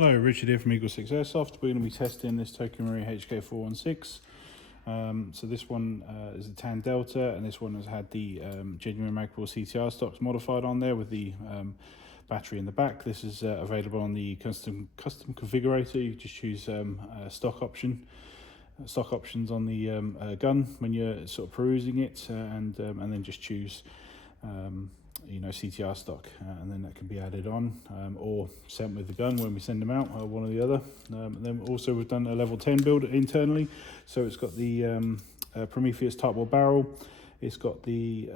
Hello, Richard here from EagleSix Airsoft. We're going to be testing this Tokyo Marine HK416. So this one is a Tan Delta, and this one has had the genuine remarkable CTR stocks modified on there with the battery in the back. This is available on the custom configurator. You just choose stock options on the gun when you're sort of perusing it, and then just choose CTR stock, and then that can be added on or sent with the gun when we send them out, one or the other. And then also we've done a level 10 build internally, so it's got the Prometheus Tightbore barrel, it's got the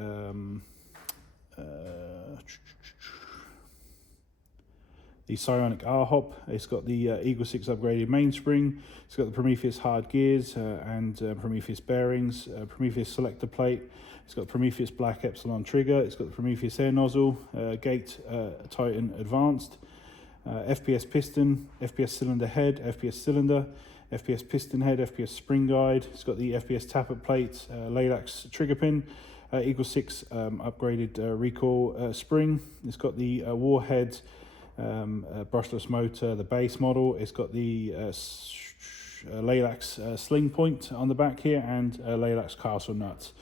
Psionic R Hop, it's got the EagleSix upgraded mainspring, it's got the Prometheus hard gears and Prometheus Bearings, Prometheus Selector plate, it's got the Prometheus black epsilon trigger, it's got the Prometheus Air Nozzle, gate Titan advanced, FPS piston, FPS Cylinder Head, FPS cylinder, FPS Piston Head, FPS Spring guide, it's got the FPS Tappet Plate, Laylax trigger pin, EagleSix upgraded Recoil spring, it's got the warhead brushless motor, the base model, it's got the Laylax Sling point on the back here, and Laylax Castle Nut.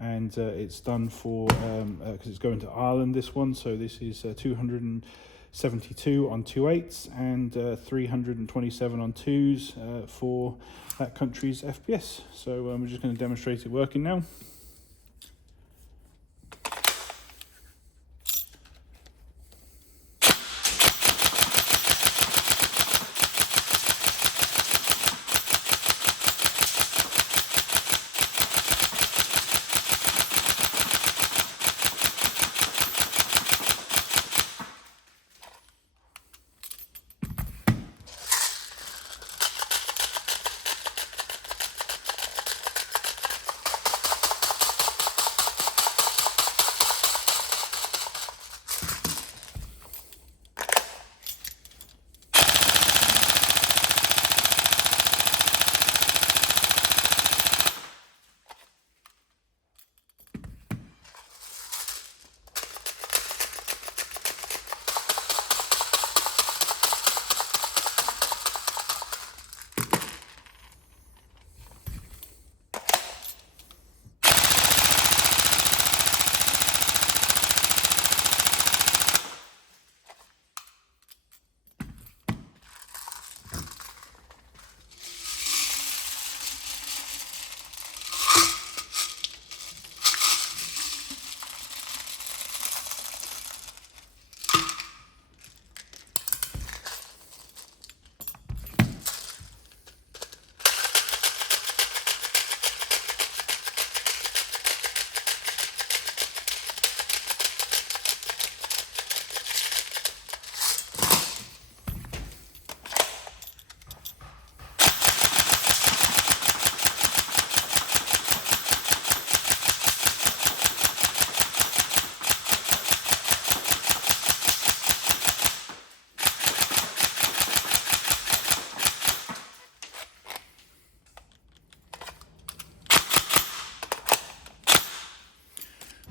And it's done for, because it's going to Ireland, this one, so this is 272 on 2.8s and 327 on 2s for that country's FPS. So we're just going to demonstrate it working now.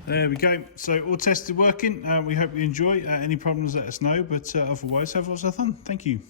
There we go. So all tested, working. We hope you enjoy. Any problems, let us know. But otherwise, have lots of fun. Thank you.